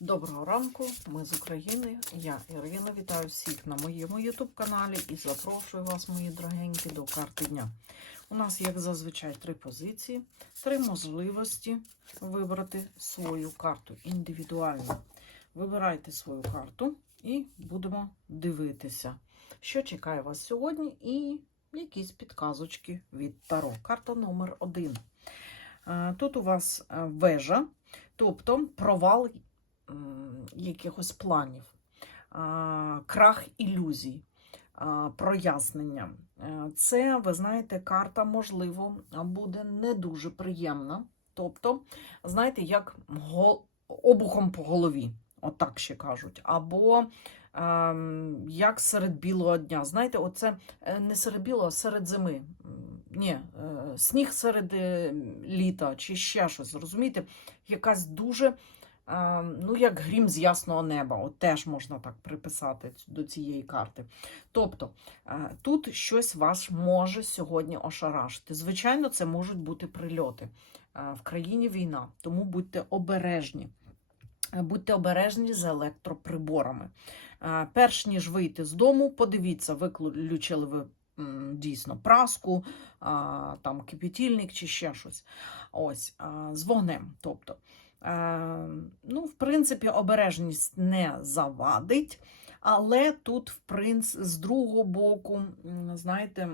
Доброго ранку, ми з України. Я Ірина. Вітаю всіх на моєму YouTube-каналі і запрошую вас, мої дорогенькі, до карти дня. У нас, як зазвичай, три позиції, три можливості вибрати свою карту індивідуально. Вибирайте свою карту і будемо дивитися, що чекає вас сьогодні, і якісь підказочки від Таро. Карта номер один. Е, Тут у вас е, вежа, тобто провал якихось планів, крах ілюзій, прояснення. Е, Це, ви знаєте, карта, можливо, буде не дуже приємна. Тобто, знаєте, як обухом по голові, отак ще кажуть. Або ем, як серед білого дня. Знаєте, оце е, не серед білого, а серед зими. Ні, е, сніг серед літа чи ще щось. Розумієте? Якась дуже ну, як грім з ясного неба, от теж можна так приписати до цієї карти. Тобто е, тут щось вас може сьогодні ошарашити. Звичайно, це можуть бути прильоти. Е, В країні війна, тому будьте обережні. Е, Будьте обережні з електроприборами. Перш ніж вийти з дому, подивіться, виключили ви дійсно праску, там кипятильник чи ще щось. Ось, з вогнем. Тобто, ну, в принципі, обережність не завадить, але тут, в принц, з другого боку, знаєте,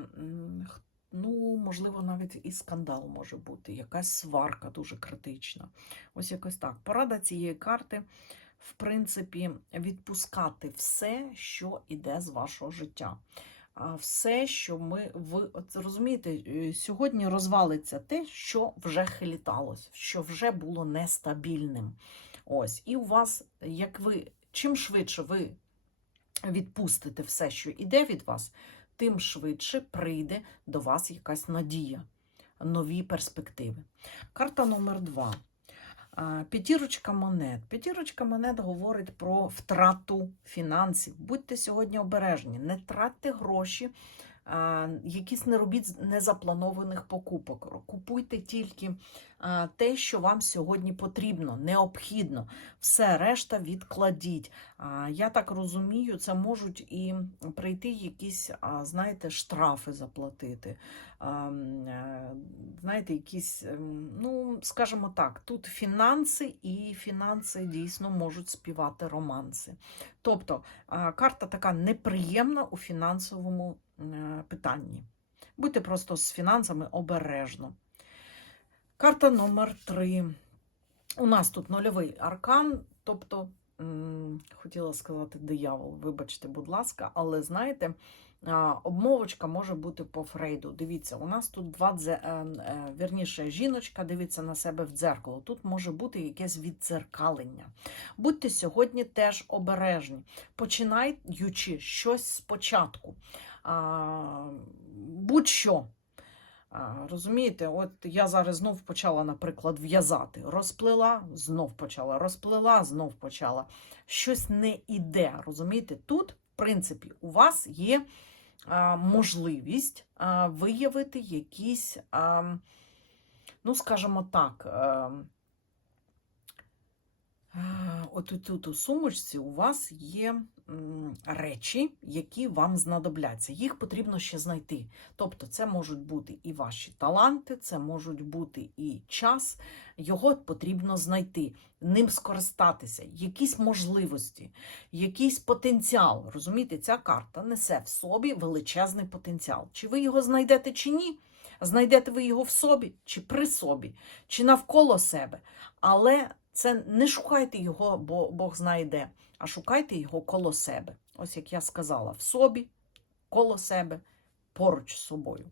ну, можливо, навіть і скандал може бути, якась сварка дуже критична. Ось якось так. Порада цієї карти, в принципі, відпускати все, що іде з вашого життя. Все, що ми ви от розумієте, е, сьогодні розвалиться те, що вже хиліталось, що вже було нестабільним. Ось, і у вас, як ви, чим швидше ви відпустите все, що іде від вас, тим швидше прийде до вас якась надія, нові перспективи. Карта номер два. П'ятірочка монет. П'ятірочка монет говорить про втрату фінансів. Будьте сьогодні обережні, не тратьте гроші, якісь не робіть незапланованих покупок. Купуйте тільки те, що вам сьогодні потрібно, необхідно. Все решта відкладіть. Я так розумію, це можуть і прийти якісь, знаєте, штрафи заплатити. Е, Знаєте, якісь, ем, ну, скажімо так, тут фінанси і фінанси дійсно можуть співати романси. Тобто карта така неприємна у фінансовому питанні. Будьте просто з фінансами обережно. Карта номер три. У нас тут нульовий аркан, тобто, хотіла сказати диявол, вибачте, будь ласка, але знаєте, обмовочка може бути по Фрейду. Дивіться, у нас тут два дзе, е, е, вірніше, жіночка дивиться на себе в дзеркало. Тут може бути якесь віддзеркалення. Будьте сьогодні теж обережні, починаючи щось спочатку. Будь-що. Розумієте, от я зараз знов почала, наприклад, в'язати. Розплела, знов почала, розплела, знов почала. Щось не іде. Розумієте, тут, в принципі, у вас є можливість виявити якісь, ну, скажімо так, от тут у сумочці у вас є речі, які вам знадобляться. Їх потрібно ще знайти. Тобто, це можуть бути і ваші таланти, це можуть бути і час. Його потрібно знайти, ним скористатися, якісь можливості, якийсь потенціал. Розумієте, ця карта несе в собі величезний потенціал. Чи ви його знайдете, чи ні? Знайдете ви його в собі, чи при собі, чи навколо себе. Але це не шукайте його, бо Бог знає де, а шукайте його коло себе. Ось як я сказала, в собі, коло себе, поруч з собою.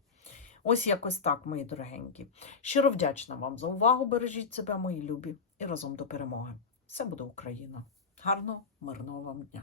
Ось якось так, мої дорогенькі. Щиро вдячна вам за увагу. Бережіть себе, мої любі, і разом до перемоги. Все буде Україна. Гарного, мирного вам дня!